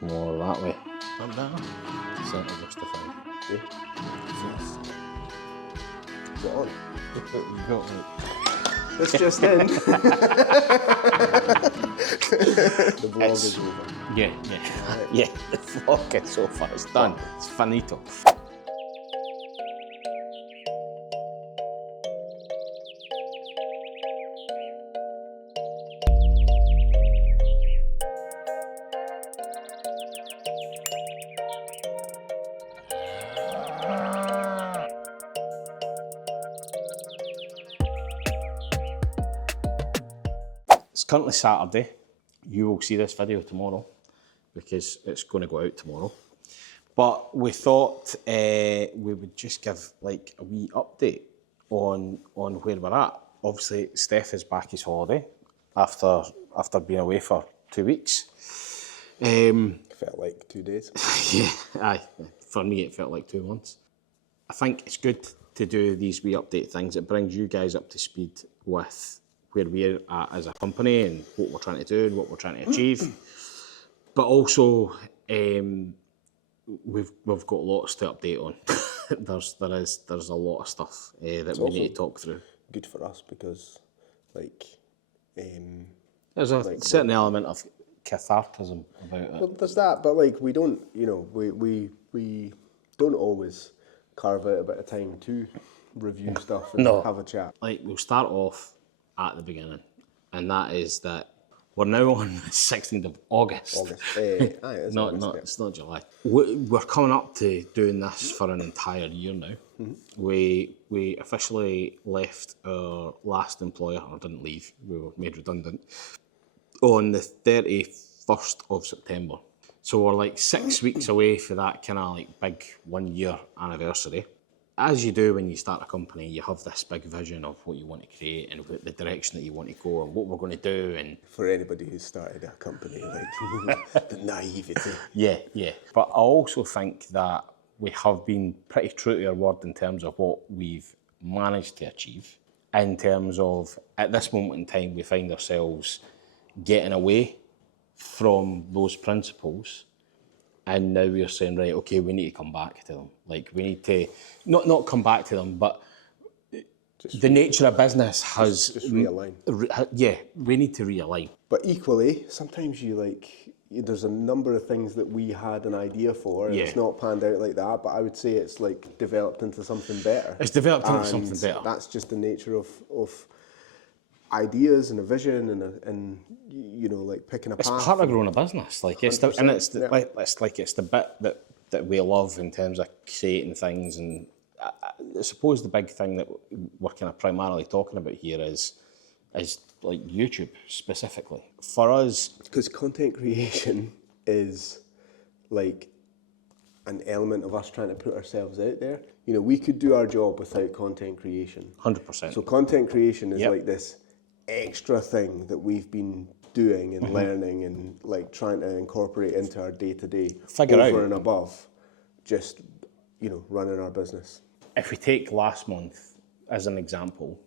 More that way. Not better. Centre justified. Yeah. Get on. You got it. It's just in. The vlog is over. Yeah. Right. Yeah, the vlog is over. It's done. It's finito. It's currently Saturday. You will see this video tomorrow because it's going to go out tomorrow. But we thought we would just give like a wee update on where we're at. Obviously, Steph is back his holiday after being away for 2 weeks. Felt like 2 days. Yeah, aye. For me, it felt like 2 months. I think it's good to do these wee update things. It brings you guys up to speed with where we're at as a company and what we're trying to do and what we're trying to achieve. But also, we've got lots to update on. there's a lot of stuff that we need to talk through. Good for us because, like, There's a certain element of cathartism about it. well, there's that, but like we don't, we don't always carve out a bit of time to review stuff and No. have a chat. Like, we'll start off at the beginning, and that is that we're now on the 16th of August. It's August, yeah. It's not July. We're coming up to doing this for an entire year now. Mm-hmm. We officially left our last employer, or didn't leave, we were made redundant, on the 31st of September. So we're like 6 weeks away for that kind of like big 1 year anniversary. As you do when you start a company, you have this big vision of what you want to create and the direction that you want to go and what we're going to do. And for anybody who's started a company, like the naivety. Yeah. But I also think that we have been pretty true to our word in terms of what we've managed to achieve. In terms of, at this moment in time, we find ourselves getting away from those principles. And now we're saying, right, okay, we need to come back to them. Like, we need to, not come back to them, but the nature of business has... Just realign. We need to realign. But equally, sometimes there's a number of things that we had an idea for, and it's not panned out like that, but I would say it's like developed into something better. It's developed into something better. That's just the nature of ideas and a vision and like picking a path. It's part of growing a business, like it's the bit that we love in terms of creating things. And I suppose the big thing that we're kind of primarily talking about here is like YouTube specifically for us, because content creation is like an element of us trying to put ourselves out there. We could do our job without content creation. 100%. So content creation is like this extra thing that we've been doing and learning and like trying to incorporate into our day-to-day over and above just running our business. If we take last month as an example,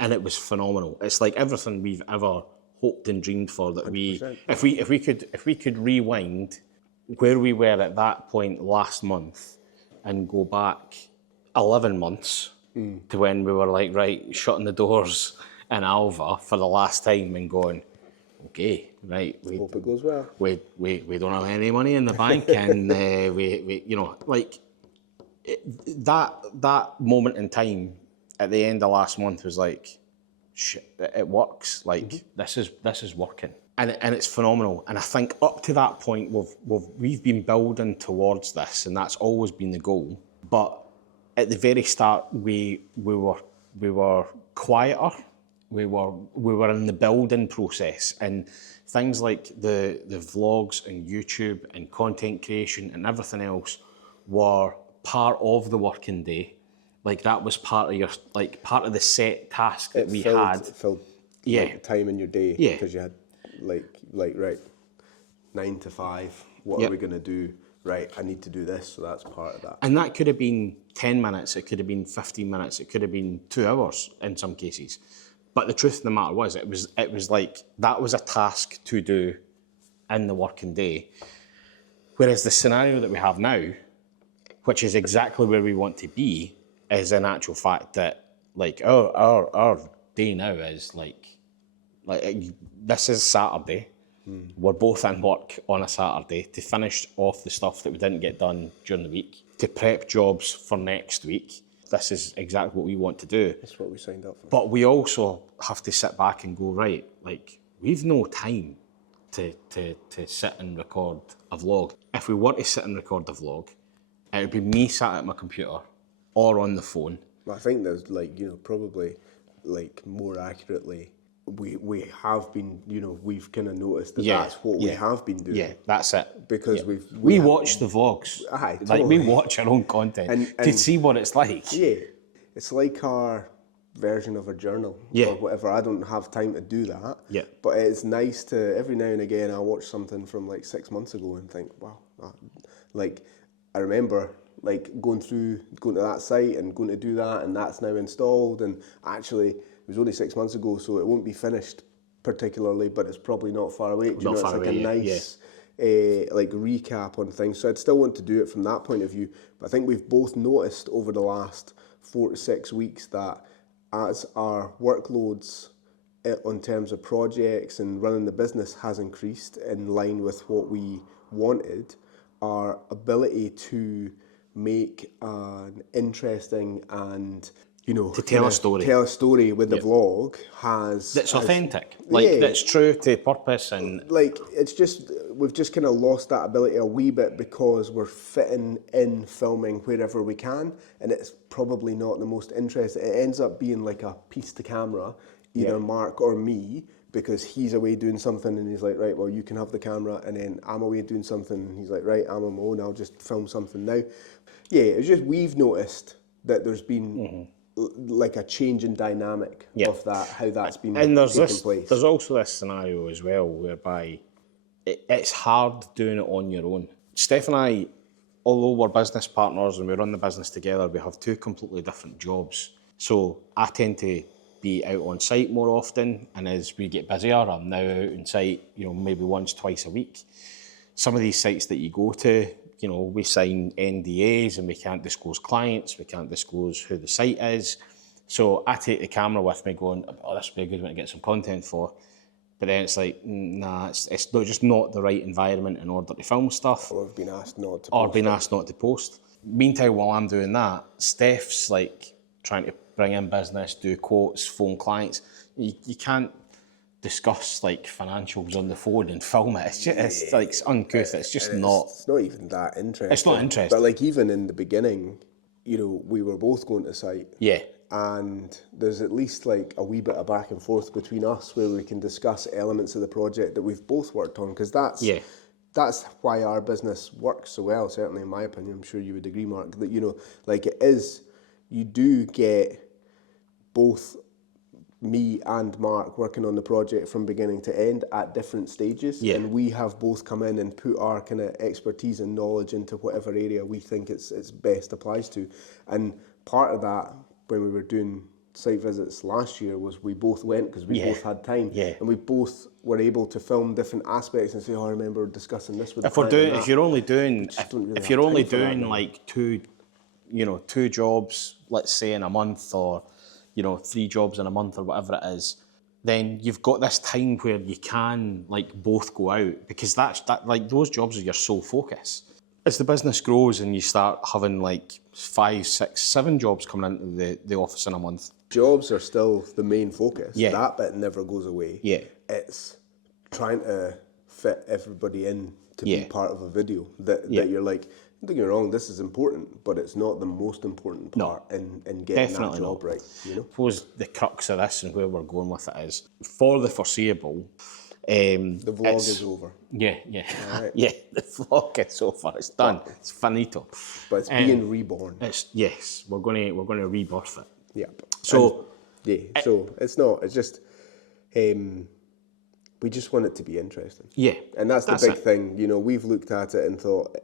and it was phenomenal. It's like everything we've ever hoped and dreamed for that 100%. if we could rewind where we were at that point last month and go back 11 months to when we were like, right, shutting the doors in Alva for the last time and going, okay, right, we hope it goes well. We don't have any money in the bank, and that moment in time at the end of last month was like, shit, it works. Like this is working, and it's phenomenal. And I think up to that point we've been building towards this, and that's always been the goal. But at the very start, we were quieter. We were in the building process, and things like the vlogs and YouTube and content creation and everything else were part of the working day. Like that was part of the set task that we had. It filled time in your day because you had like right 9 to 5. What are we going to do? Right, I need to do this, so that's part of that. And that could have been 10 minutes, it could have been 15 minutes, it could have been 2 hours in some cases. But the truth of the matter was, it was like that was a task to do in the working day. Whereas the scenario that we have now, which is exactly where we want to be, is in actual fact that like our day now is like this is Saturday. We're both in work on a Saturday to finish off the stuff that we didn't get done during the week, to prep jobs for next week. This is exactly what we want to do. That's what we signed up for. But we also have to sit back and go, right, like, we've no time to sit and record a vlog. If we want to sit and record a vlog, it would be me sat at my computer or on the phone. I think there's like, you know, probably like more accurately, we have been, you know, we've kind of noticed that that's what we have been doing. Yeah, that's it. Because we watch the vlogs. Aye, totally. Like, we watch our own content to see what it's like. Yeah, it's like our version of a journal or whatever. I don't have time to do that. Yeah. But it's nice to, every now and again, I'll watch something from like 6 months ago and think, wow, like, I remember like going to that site and going to do that, and that's now installed, and actually it was only 6 months ago, so it won't be finished particularly, but it's probably not far away. Not far away, like a nice like recap on things. So I'd still want to do it from that point of view, but I think we've both noticed over the last 4 to 6 weeks that as our workloads on terms of projects and running the business has increased in line with what we wanted, our ability to make an interesting and, you know, to tell a story with the vlog that's authentic, like that's true to purpose, and like it's just, we've just kind of lost that ability a wee bit because we're fitting in filming wherever we can, and it's probably not the most interesting. It ends up being like a piece to camera, either Mark or me, because he's away doing something and he's like, right, well, you can have the camera, and then I'm away doing something and he's like, right, I'm on my own, I'll just film something now. Yeah, it's just we've noticed that there's been like a change in dynamic of that, how that's been taking place. There's also this scenario as well whereby it's hard doing it on your own. Steph and I, although we're business partners and we run the business together, we have two completely different jobs. So I tend to be out on site more often, and as we get busier, I'm now out on site, you know, maybe once, twice a week. Some of these sites that you go to, you know, we sign NDAs and we can't disclose clients, we can't disclose who the site is. So I take the camera with me going, oh, this would be a good one to get some content for. But then it's like, nah, it's not, just not the right environment in order to film stuff. Or been asked not to post. Or been asked not to post. Meantime, while I'm doing that, Steph's like trying to bring in business, do quotes, phone clients. You can't discuss like financials on the phone and film it. It's just it's like it's uncouth. It's just not. It's not even that interesting. It's not interesting. But like even in the beginning, you know, we were both going to site. Yeah. And there's at least like a wee bit of back and forth between us where we can discuss elements of the project that we've both worked on, because that's why our business works so well, certainly in my opinion. I'm sure you would agree, Mark, that, you know, like it is, you do get both me and Mark working on the project from beginning to end at different stages, and we have both come in and put our kind of expertise and knowledge into whatever area we think it's best applies to. And part of that, when we were doing site visits last year, was we both went because we both had time, and we both were able to film different aspects and say, oh, I remember discussing this with if you're only doing like two jobs, let's say in a month, or 3 jobs in a month, or whatever it is, then you've got this time where you can like both go out, because that like those jobs are your sole focus. As the business grows and you start having like 5, 6, 7 jobs coming into the office in a month, jobs are still the main focus. That bit never goes away. It's trying to fit everybody in to be part of a video that you're like, don't get me wrong, this is important, but it's not the most important part in getting that job right. You know? I suppose the crux of this and where we're going with it is, for the foreseeable, the vlog is over. Yeah. Right. Yeah, the vlog is over. It's done. It's finito. But it's being reborn. We're going to rebirth it. Yeah. So so it's not. It's just we just want it to be interesting. Yeah. And that's the big thing. You know, we've looked at it and thought,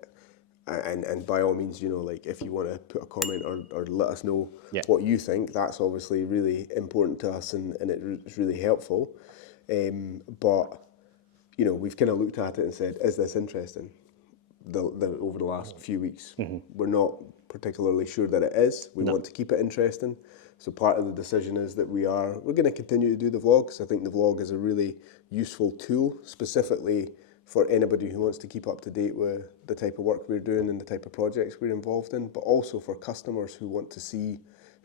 and by all means, you know, like if you want to put a comment or let us know what you think, that's obviously really important to us, and it's really helpful. But, you know, we've kind of looked at it and said, is this interesting? over the last few weeks. We're not particularly sure that it is. We want to keep it interesting. So part of the decision is that we're going to continue to do the vlogs. I think the vlog is a really useful tool, specifically for anybody who wants to keep up to date with the type of work we're doing and the type of projects we're involved in, but also for customers who want to see,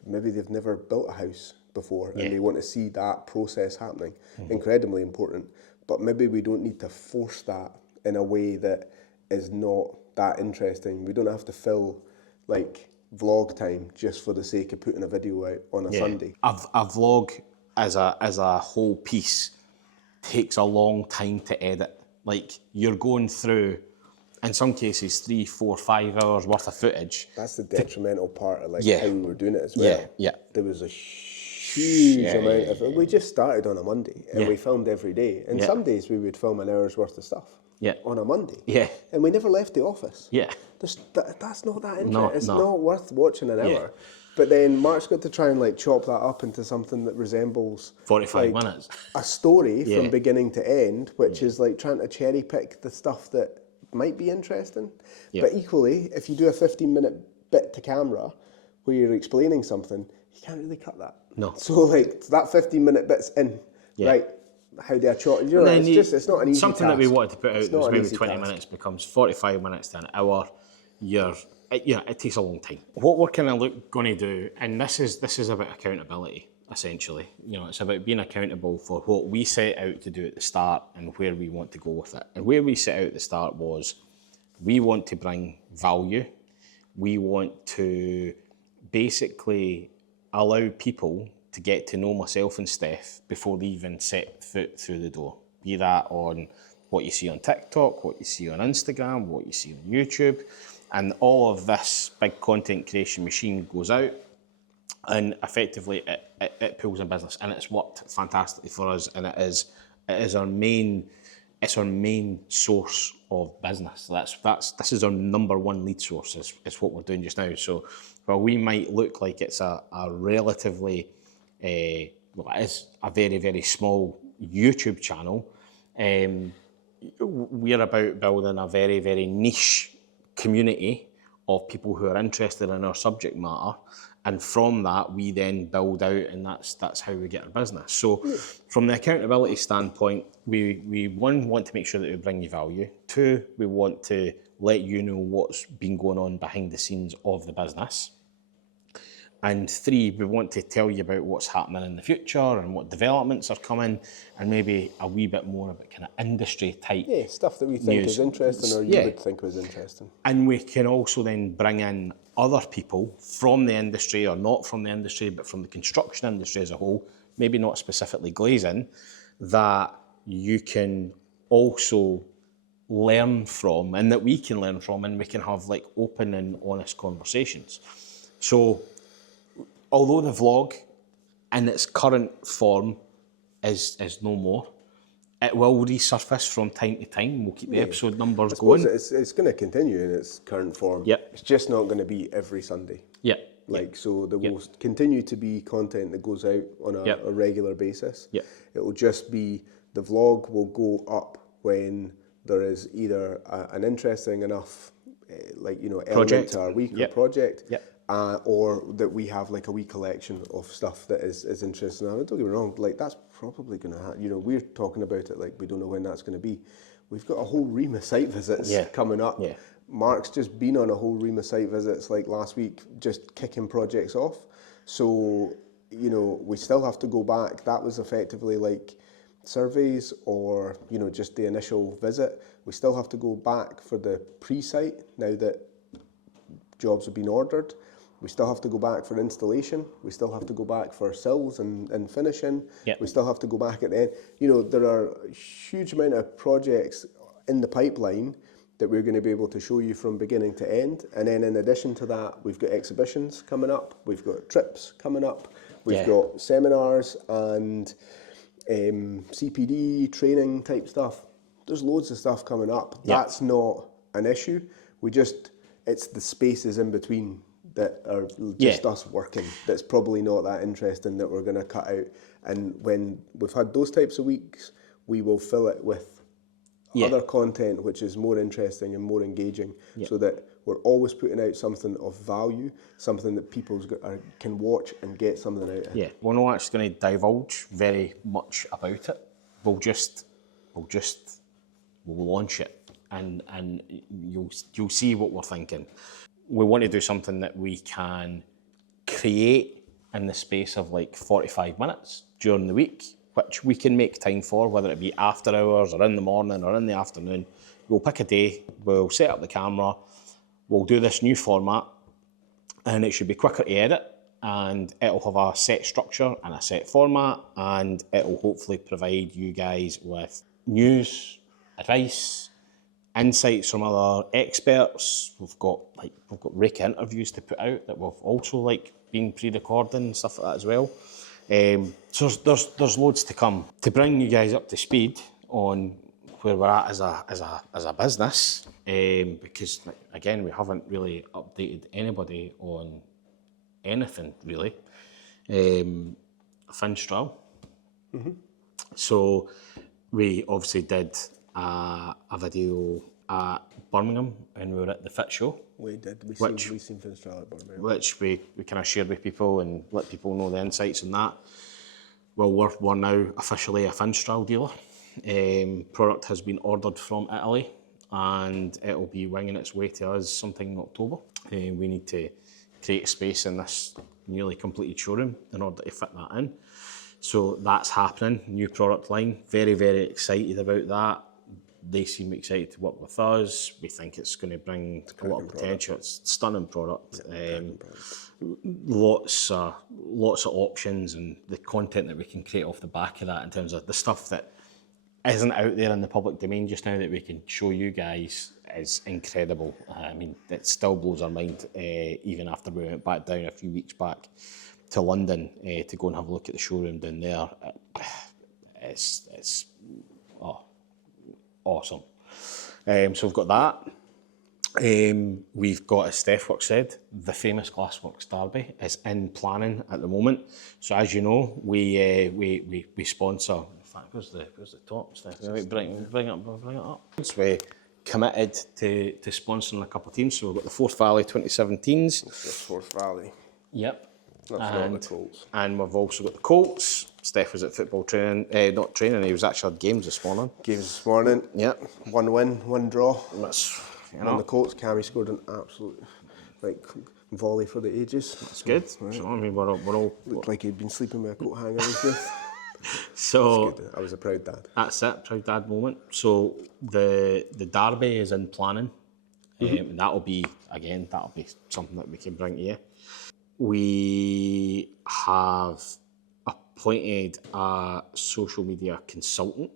maybe they've never built a house before and they want to see that process happening. Incredibly important. But maybe we don't need to force that in a way that is not that interesting. We don't have to fill like vlog time just for the sake of putting a video out on a Sunday. A vlog as a whole piece takes a long time to edit. Like, you're going through, in some cases, 3, 4, 5 hours worth of footage. That's the detrimental part of like how we were doing it as well. Yeah. There was a huge amount of, we just started on a Monday and we filmed every day. And some days we would film an hour's worth of stuff on a Monday. Yeah. And we never left the office. Yeah. That's not that interesting. No, it's not worth watching an hour. But then Mark's got to try and like chop that up into something that resembles 45 minutes. A story from beginning to end, which is like trying to cherry pick the stuff that might be interesting. But equally, if you do a 15-minute bit to camera where you're explaining something, you can't really cut that. No. So like that 15-minute bit's in, right? How do I chop? You know, it's not an easy something task. that we wanted to put out was maybe 20 task. minutes becomes 45 minutes to an hour. It takes a long time. What we're kind of going to do, and this is about accountability, essentially. You know, it's about being accountable for what we set out to do at the start and where we want to go with it. And where we set out at the start was, we want to bring value. We want to basically allow people to get to know myself and Steph before they even set foot through the door. Be that on what you see on TikTok, what you see on Instagram, what you see on YouTube. And all of this big content creation machine goes out and effectively it pulls in business. And it's worked fantastically for us, and it is our main source of business. This is our number one lead source, is what we're doing just now. So while we might look like it's a relatively, it is a very, very small YouTube channel, we're about building a very, very niche community of people who are interested in our subject matter, and from that we then build out, and that's how we get our business. So from the accountability standpoint, we want to make sure that we bring you value. 2, we want to let you know what's been going on behind the scenes of the business. And 3, we want to tell you about what's happening in the future and what developments are coming, and maybe a wee bit more about kind of industry type stuff that we think is interesting, or you would think was interesting. And we can also then bring in other people from the industry, or not from the industry, but from the construction industry as a whole, maybe not specifically glazing, that you can also learn from, and that we can learn from, and we can have like open and honest conversations. So although the vlog in its current form is no more, it will resurface from time to time. We'll keep the episode numbers going. It's going to continue in its current form. It's just not going to be every Sunday. So there will continue to be content that goes out on a regular basis. It will just be, the vlog will go up when there is either an interesting enough element to our week or project. Or that we have like a wee collection of stuff that is interesting. Now, don't get me wrong, like that's probably going to happen. We're talking about it like we don't know when that's going to be. We've got a whole ream of site visits coming up. Mark's just been on a whole ream of site visits like last week, just kicking projects off. So, we still have to go back. That was effectively like surveys or, just the initial visit. We still have to go back for the pre-site now that jobs have been ordered. We still have to go back for installation. We still have to go back for sills and finishing. We still have to go back at the end. There are a huge amount of projects in the pipeline that we're going to be able to show you from beginning to end. And then in addition to that, we've got exhibitions coming up. We've got trips coming up. We've got seminars and CPD training type stuff. There's loads of stuff coming up. That's not an issue. It's the spaces in between that are just us working that's probably not that interesting that we're going to cut out. And when we've had those types of weeks, we will fill it with other content which is more interesting and more engaging, so that we're always putting out something of value, something that people can watch and get something out of. Yeah, we're not actually going to divulge very much about it. We'll launch it, and you'll see what we're thinking. We want to do something that we can create in the space of like 45 minutes during the week, which we can make time for, whether it be after hours or in the morning or in the afternoon. We'll pick a day, we'll set up the camera, we'll do this new format, and it should be quicker to edit, and it'll have a set structure and a set format, and it'll hopefully provide you guys with news, advice, insights from other experts. We've got rake interviews to put out that we've also been pre-recording and stuff like that as well. So there's loads to come to bring you guys up to speed on where we're at as a business, because again, we haven't really updated anybody on anything really. Finstrel. So we obviously did a video at Birmingham when we were at the Fit Show. We did. We seen Finstrel at Birmingham. Which we kind of shared with people and let people know the insights on that. Well, we're now officially a Finstrel dealer. Product has been ordered from Italy, and it'll be winging its way to us sometime in October. We need to create a space in this nearly completed showroom in order to fit that in. So that's happening, new product line. Very, very excited about that. They seem excited to work with us. We think it's going to bring a lot of potential. It's a stunning product. Lots of options, and the content that we can create off the back of that in terms of the stuff that isn't out there in the public domain just now that we can show you guys is incredible. I mean, it still blows our mind, even after we went back down a few weeks back to London to go and have a look at the showroom down there. It's awesome. So we've got that. We've got, as Steph Worx said, the famous Glass Worx Derby is in planning at the moment. So as you know, we sponsor. In fact, where's the top, Steph? Bring it up. So we committed to sponsoring a couple of teams. So we've got the Forth Valley 2017s. That's the Forth Valley. Yep. And the Colts. And we've also got the Colts. Steph was at football training, not training, he was actually at games this morning. Yep. 1 win, 1 draw. That's, And the Colts, Cammy scored an absolute volley for the ages. That's good. Right. So, I mean, we're all... Looked like he'd been sleeping with a coat hanger and stuff. So I was a proud dad. That's it, proud dad moment. So the derby is in planning. And that'll be something that we can bring to you. We have appointed a social media consultant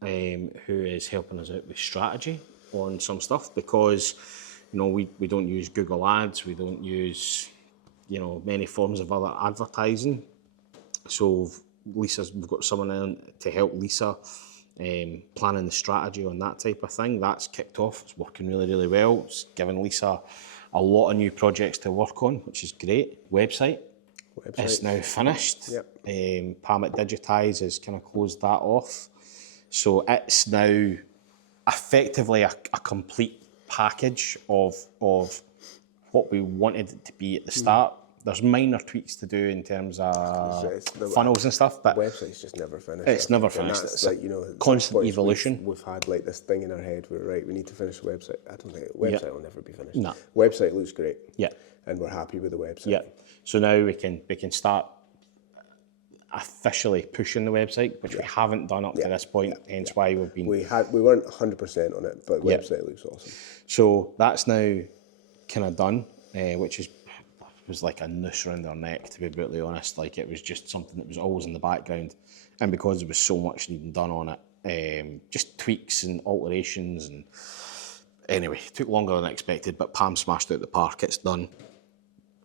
who is helping us out with strategy on some stuff, because we don't use Google Ads, we don't use many forms of other advertising. So we've got someone in to help Lisa planning the strategy on that type of thing. That's kicked off. It's working really, really well. It's given Lisa a lot of new projects to work on, which is great. Website. It's now finished. Yep. Palmet Digitize has kind of closed that off. So it's now effectively a complete package of what we wanted it to be at the start. There's minor tweaks to do in terms of funnels and stuff, but the website's just never finished. It's never finished. It's constant evolution. We've had this thing in our head where we need to finish the website. I don't think the website will never be finished. No. Website looks great. Yeah. And we're happy with the website. Yeah. So now we can start officially pushing the website, which we haven't done up to this point, hence why we've been... We weren't 100% on it, but website looks awesome. So that's now kind of done, which was like a noose around our neck, to be brutally honest. It was just something that was always in the background, and because there was so much needing done on it, just tweaks and alterations, and anyway, it took longer than expected, but Pam smashed out the park. It's done.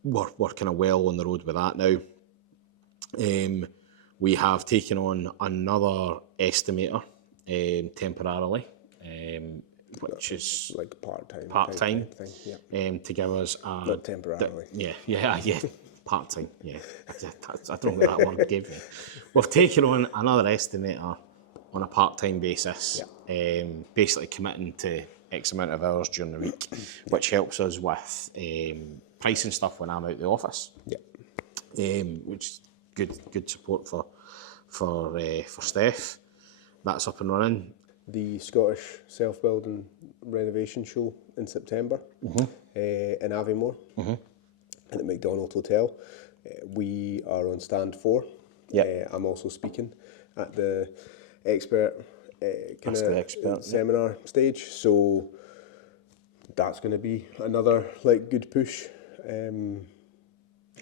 We're kind of well on the road with that now. We have taken on another estimator temporarily, which is like part-time thing, to give us not temporarily. Part-time, I don't know what that word gave me. We've taken on another estimator on a part-time basis, basically committing to X amount of hours during the week, which helps us with pricing stuff when I'm out the office. Which is good support for Steph. That's up and running. The Scottish Self-Building Renovation Show in September in Aviemore at the McDonald Hotel. We are on stand 4. I'm also speaking at the expert seminar stage, so that's going to be another like good push. And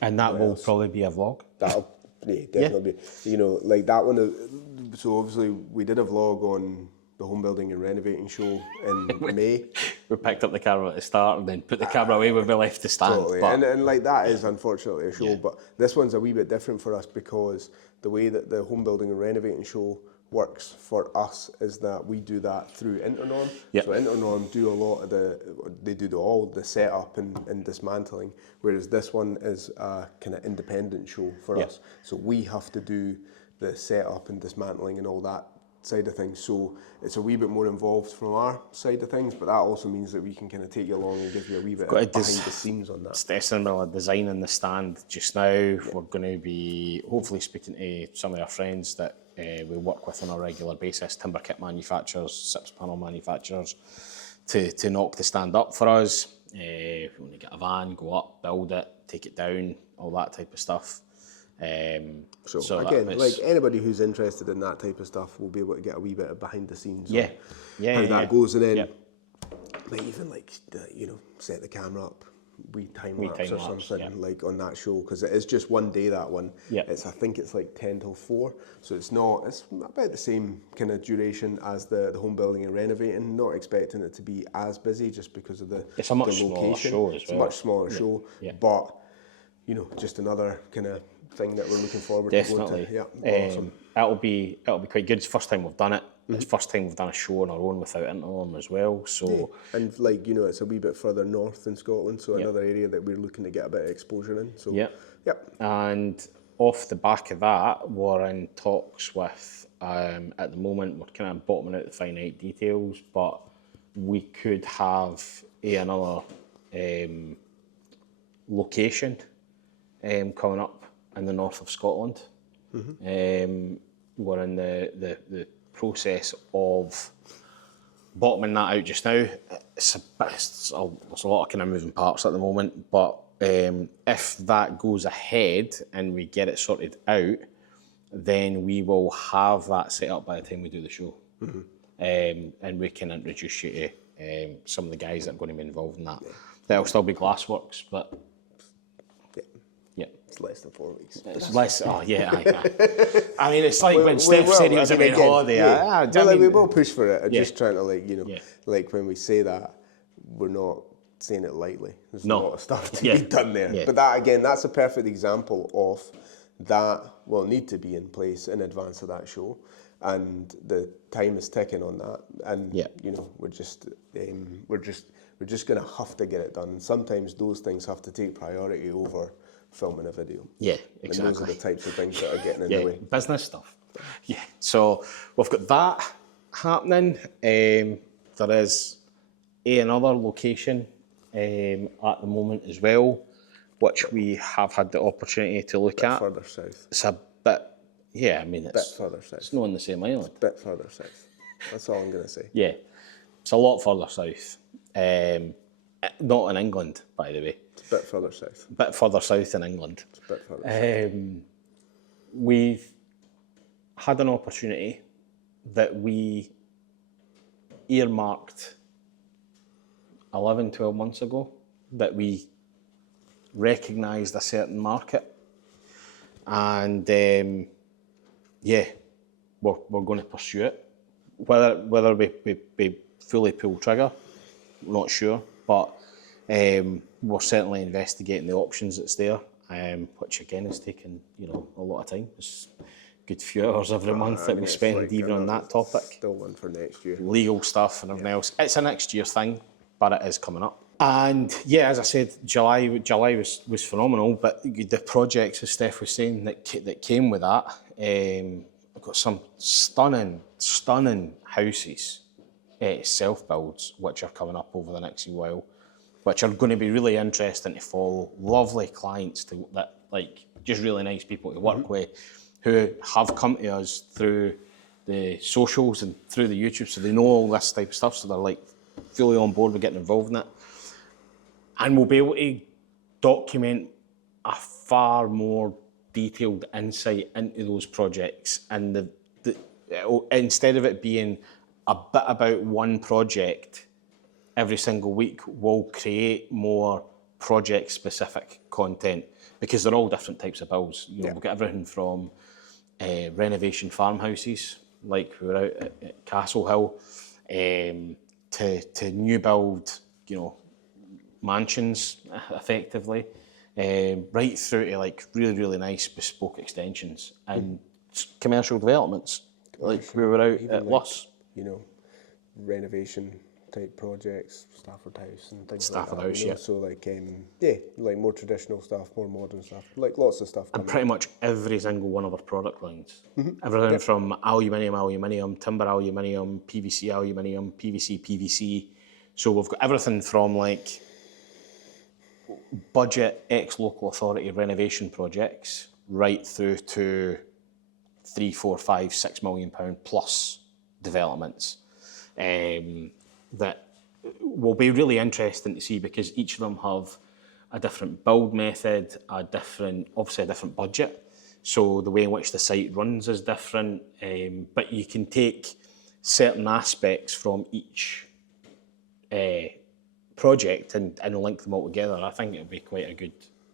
that will probably be a vlog. That'll definitely be. You know, like that one. So obviously we did a vlog on the home building and renovating show in May. We picked up the camera at the start and then put the camera away when we left the stand. Totally. And like that is unfortunately a show, but this one's a wee bit different for us because the way that the home building and renovating show works for us is that we do that through Internorm. So Internorm do a lot of all the setup and dismantling, whereas this one is a kind of independent show for us. So we have to do the setup and dismantling and all that side of things, so it's a wee bit more involved from our side of things, but that also means that we can kind of take you along and give you a wee bit behind the scenes on that. Steph's in the middle of designing the stand just now. We're going to be hopefully speaking to some of our friends that we work with on a regular basis, timber kit manufacturers, SIPS panel manufacturers, to knock the stand up for us. We want to get a van, go up, build it, take it down, all that type of stuff. So again, like anybody who's interested in that type of stuff will be able to get a wee bit of behind the scenes how that goes, and then might even like set the camera up, time lapse or something like on that show, because it is just one day, that one. I think it's like 10 till 4, so it's about the same kind of duration as the home building and renovating. Not expecting it to be as busy just because of the it's a much location. Smaller show as well. It's a much smaller show, but just another kind of thing that we're looking forward to going to. Awesome. It'll be quite good. It's the first time we've done it. It's the first time we've done a show on our own without Internorm as well. So and like it's a wee bit further north in Scotland, so another area that we're looking to get a bit of exposure in. So and off the back of that, we're in talks with at the moment we're kind of bottoming out the finite details, but we could have another location coming up in the north of Scotland. We're in the process of bottoming that out just now. There's a lot of kind of moving parts at the moment, but if that goes ahead and we get it sorted out, then we will have that set up by the time we do the show. And we can introduce you to some of the guys that are going to be involved in that. There'll still be Glass Worx, but it's less than 4 weeks. It's less. I mean, it's like when Steph said he was away on holiday. We will push for it. I'm just trying to like when we say that, we're not saying it lightly. There's a lot of stuff to be done there. But that again, that's a perfect example of that will need to be in place in advance of that show, and the time is ticking on that. And we're just going to have to get it done. Sometimes those things have to take priority over filming a video. Exactly. And those are the types of things that are getting in the way. Business stuff. So we've got that happening. There is another location at the moment as well, which we have had the opportunity to look at. Further south. It's a bit, it's bit further south. It's not on the same island. Bit further south. That's all I'm going to say. It's a lot further south. Not in England, by the way. It's a bit further south. A bit further south in England. It's a bit further south. We've had an opportunity that we earmarked 11, 12 months ago, that we recognised a certain market, and we're going to pursue it. Whether we fully pull trigger, not sure, but we're certainly investigating the options that's there, which again is taking a lot of time. It's a good few hours every month that we spend even on that topic. Still one for next year. Legal stuff and everything else. It's a next year thing, but it is coming up. And as I said, July was phenomenal. But the projects, as Steph was saying, that came with that, we've got some stunning houses, self-builds, which are coming up over the next while, which are going to be really interesting to follow. Lovely clients that like just really nice people to work with, who have come to us through the socials and through the YouTube, so they know all this type of stuff, so they're like fully on board with getting involved in it. And we'll be able to document a far more detailed insight into those projects, and instead of it being a bit about one project every single week, we'll create more project-specific content, because they're all different types of builds. You know, we've got everything from renovation farmhouses, like we were out at Castle Hill, to new build, you know, mansions, effectively, right through to like really nice bespoke extensions and commercial developments. Like we were out at Luss. You know, renovation type projects, Stafford House and things Stafford like that. House, you know? So like, like more traditional stuff, more modern stuff, like lots of stuff. And pretty much every single one of our product lines. Everything from aluminium, timber aluminium, PVC aluminium, PVC. So we've got everything from like budget ex-local authority renovation projects right through to 3, 4, 5, 6 million pound plus developments that will be really interesting to see, because each of them have a different build method, obviously a different budget. So the way in which the site runs is different, but you can take certain aspects from each project and link them all together. I think it'll be quite a good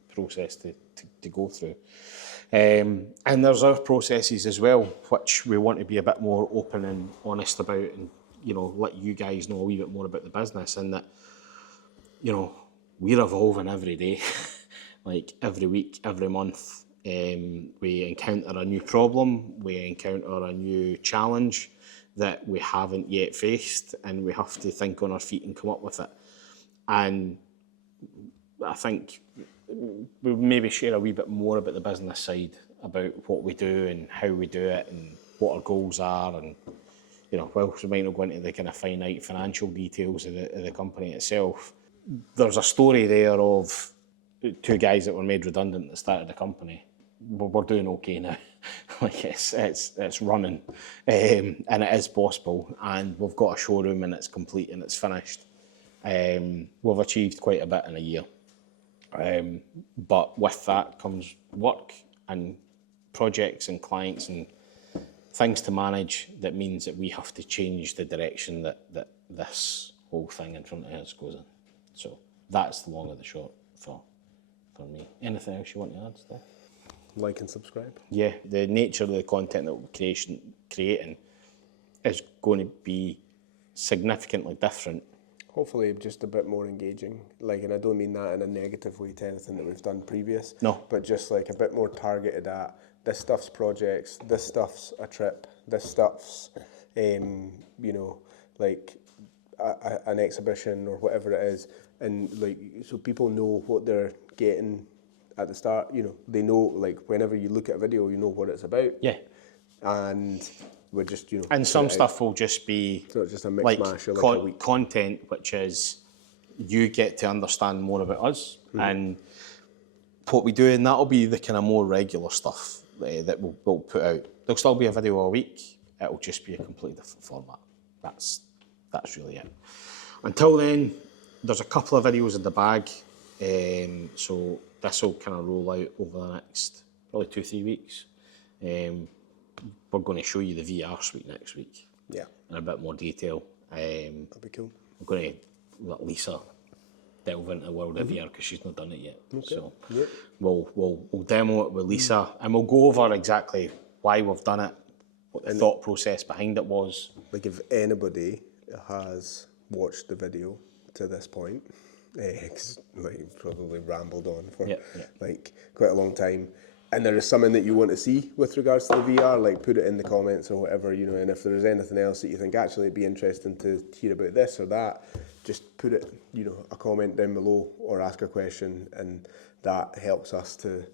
process to go through. And there's our processes as well, which we want to be a bit more open and honest about, and you know, let you guys know a wee bit more about the business, and that, you know, we're evolving every day. Like every week, every month, we encounter a new problem, we encounter a new challenge that we haven't yet faced, and we have to think on our feet and come up with it. And I think we'll maybe share a wee bit more about the business side, about what we do and how we do it and what our goals are. And, you know, whilst we might not go into the kind of finite financial details of the company itself, there's a story there of 2 guys that were made redundant that started the company. We're doing okay now. Like it's running, and it is possible, and we've got a showroom and it's complete and it's finished. We've achieved quite a bit in a year. But with that comes work and projects and clients and things to manage. That means that we have to change the direction that this whole thing in front of us goes in. So that's the long and the short for me. Anything else you want to add, Steph? Like and subscribe. Yeah, the nature of the content that we're creating is going to be significantly different. Hopefully just a bit more engaging. Like, and I don't mean that in a negative way to anything that we've done previous. No. But just like a bit more targeted at this stuff's projects, this stuff's a trip, this stuff's, you know, like an exhibition or whatever it is. And like, so people know what they're getting at the start. You know, they know, like, whenever you look at a video, you know what it's about. Yeah. And we're just, you know. And some stuff will just be so it's just a mix like, mash or like a week. Content, which is you get to understand more about us and what we do, and that'll be the kind of more regular stuff that we'll put out. There'll still be a video a week. It'll just be a completely different format. That's really it. Until then, there's a couple of videos in the bag, so this will kind of roll out over the next probably 2-3 weeks. We're going to show you the VR suite next week. Yeah. In a bit more detail. That'd be cool. We're going to let Lisa delve into the world of VR because she's not done it yet. Okay. So we'll demo it with Lisa and we'll go over exactly why we've done it, what the thought process behind it was. Like, if anybody has watched the video to this point, because like you've probably rambled on for like quite a long time, and there is something that you want to see with regards to the VR, like put it in the comments or whatever, you know, and if there's anything else that you think actually it'd be interesting to hear about this or that, just put it, you know, a comment down below or ask a question, and that helps us to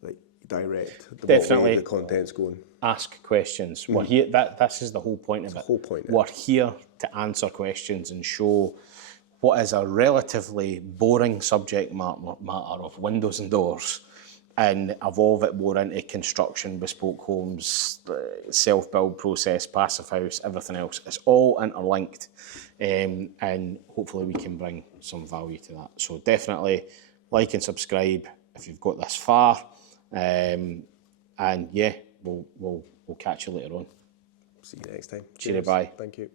like direct the Definitely. way the content's going. Ask questions. We're here. This is the whole point of it. The whole point. We're here to answer questions and show what is a relatively boring subject matter of windows and doors, and evolve it more into construction, bespoke homes, self-build process, passive house, everything else. It's all interlinked, and hopefully we can bring some value to that. So definitely like and subscribe if you've got this far, and yeah, we'll catch you later on. See you next time. Cheerio, bye. Thank you.